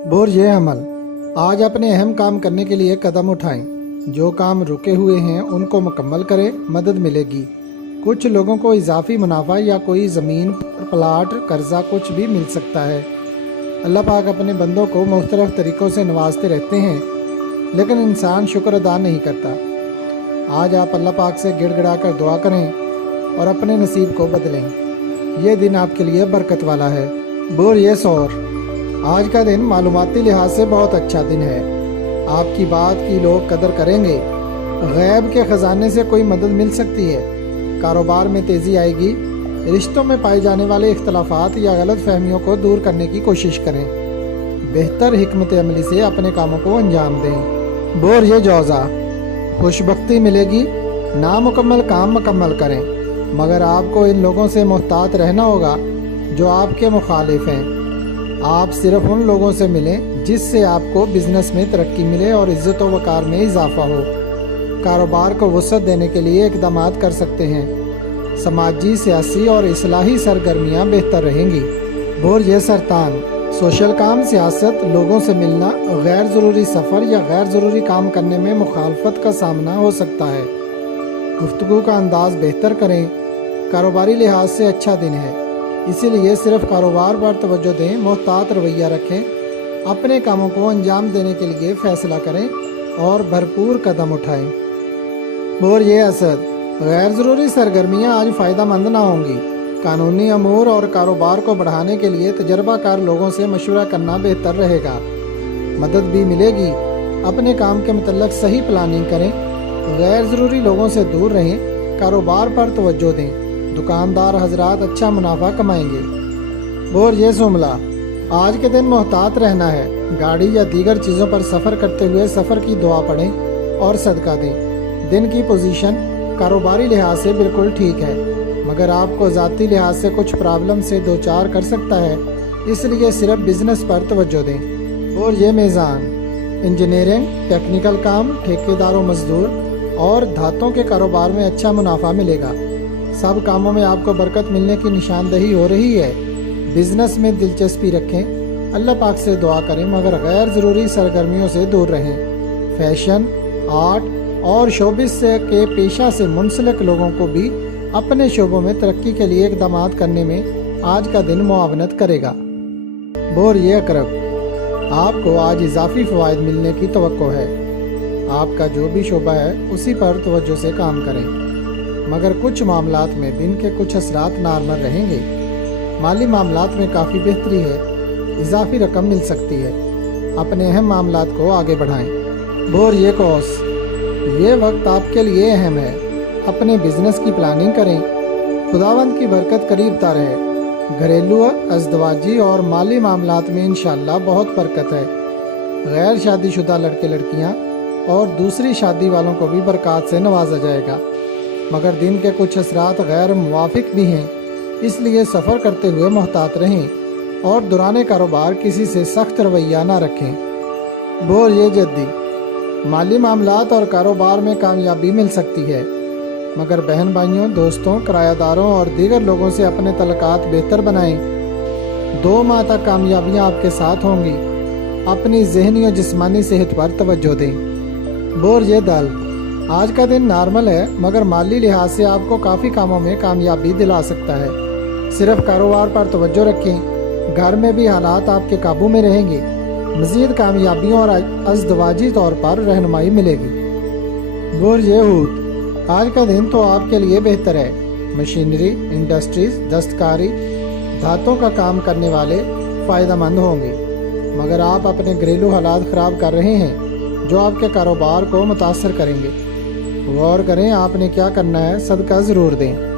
Bore ये अमल। आज अपने अहम काम करने के लिए कदम उठाएं। जो काम रुके हुए हैं उनको मुकम्मल करें, मदद मिलेगी। कुछ लोगों को इजाफी मुनाफा या कोई ज़मीन, प्लाट, कर्जा कुछ भी मिल सकता है। अल्लाह पाक अपने बंदों को मुख्तलिफ तरीक़ों से नवाजते रहते हैं, लेकिन इंसान शुक्र अदा नहीं करता। आज आप अल्लाह पाक से गिड़गिड़ा कर दुआ करें और अपने नसीब को बदलें। ये दिन आपके लिए बरकत वाला है। बोर ये सौर। आज का दिन मालूमाती लिहाज से बहुत अच्छा दिन है। आपकी बात की लोग कदर करेंगे। गैब के ख़जाने से कोई मदद मिल सकती है। कारोबार में तेज़ी आएगी। रिश्तों में पाए जाने वाले इख्तलाफात या गलत फहमियों को दूर करने की कोशिश करें। बेहतर हिकमत अमली से अपने कामों को अंजाम दें। बोर ये जौज़ा। खुशबख्ती मिलेगी। नामुकम्मल काम मुकम्मल करें, मगर आपको इन लोगों से मुहतात रहना होगा जो आपके मुखालिफ हैं। आप सिर्फ उन लोगों से मिलें जिससे आपको बिजनेस में तरक्की मिले और इज़्ज़त व वक़ार में इजाफा हो। कारोबार को वसअत देने के लिए इक़दाम कर सकते हैं। समाजी, सियासी और इस्लाही सरगर्मियाँ बेहतर रहेंगी। बोर ये सरतान। सोशल काम, सियासत, लोगों से मिलना, गैर ज़रूरी सफ़र या गैर ज़रूरी काम करने में मुखालफत का सामना हो सकता है। गुफ्तगू का अंदाज़ बेहतर करें। कारोबारी लिहाज से अच्छा दिन है, इसीलिए सिर्फ कारोबार पर तवज्जो दें, मोहतात रवैया रखें। अपने कामों को अंजाम देने के लिए फ़ैसला करें और भरपूर कदम उठाएं। बोर ये असद। गैर ज़रूरी सरगर्मियाँ आज फ़ायदा मंद ना होंगी। कानूनी अमूर और कारोबार को बढ़ाने के लिए तजर्बाकार लोगों से मशवरा करना बेहतर रहेगा। मदद भी मिलेगी। अपने काम के मतलब सही प्लानिंग करें। गैर ज़रूरी लोगों से दूर रहें। कारोबार पर तवज्जो दें। दुकानदार हजरात अच्छा मुनाफा कमाएंगे। बोर ये जुमला। आज के दिन मोहतात रहना है। गाड़ी या दीगर चीज़ों पर सफ़र करते हुए सफ़र की दुआ पढ़ें और सदका दें। दिन की पोजीशन कारोबारी लिहाज से बिल्कुल ठीक है, मगर आपको ज़ाती लिहाज से कुछ प्रॉब्लम से दो चार कर सकता है, इसलिए सिर्फ बिजनेस पर तवज्जो दें। और ये मीज़ान। इंजीनियरिंग, टेक्निकल काम, ठेकेदारों, मजदूर और धातों के कारोबार में अच्छा मुनाफा मिलेगा। सब कामों में आपको बरकत मिलने की निशानदही हो रही है। बिजनेस में दिलचस्पी रखें। अल्लाह पाक से दुआ करें, मगर गैर ज़रूरी सरगर्मियों से दूर रहें। फैशन, आर्ट और शोबिस से के पेशा से मुंसलिक लोगों को भी अपने शोबों में तरक्की के लिए इक़दाम करने में आज का दिन मुआवनत करेगा। बोर ये अकरब। आपको आज इजाफी फ़वाइद मिलने की तवक्को है। आपका जो भी शोबा है उसी पर तवज्जो से काम करें, मगर कुछ मामलात में दिन के कुछ असरात नार्मल रहेंगे। माली मामलात में काफ़ी बेहतरी है। इजाफी रकम मिल सकती है। अपने अहम मामलात को आगे बढ़ाएं। बोर ये कॉस। ये वक्त आपके लिए अहम है। अपने बिजनेस की प्लानिंग करें। खुदावंद की बरकत करीब रहे। घरेलू, अज़दवाजी और माली मामलात में इंशाअल्लाह बहुत बरकत है। गैर शादीशुदा लड़के लड़कियां और दूसरी शादी वालों को भी बरकत से नवाजा जाएगा, मगर दिन के कुछ असरात गैर मुवाफिक भी हैं, इसलिए सफ़र करते हुए मोहतात रहें और दौरान कारोबार किसी से सख्त रवैया ना रखें। बोर ये जद्दी। माली मामलात और कारोबार में कामयाबी मिल सकती है, मगर बहन भाइयों, दोस्तों, किराएदारों और दीगर लोगों से अपने तल्लुकात बेहतर बनाएं। 2 माह तक कामयाबियाँ आपके साथ होंगी। अपनी ज़हनी और जिस्मानी सेहत पर तवज्जो दें। बोर ये दल। आज का दिन नॉर्मल है, मगर माली लिहाज से आपको काफ़ी कामों में कामयाबी दिला सकता है। सिर्फ कारोबार पर तवज्जो रखें। घर में भी हालात आपके काबू में रहेंगे। मज़ीद कामयाबियों और अज़दवाजी तौर पर रहनुमाई मिलेगी। बोर ये हूत। आज का दिन तो आपके लिए बेहतर है। मशीनरी, इंडस्ट्रीज़, दस्तकारी, धातों का काम करने वाले फ़ायदेमंद होंगे, मगर आप अपने घरेलू हालात ख़राब कर रहे हैं जो आपके कारोबार को मुतासर करेंगे। गौर करें आपने क्या करना है। सदका ज़रूर दें।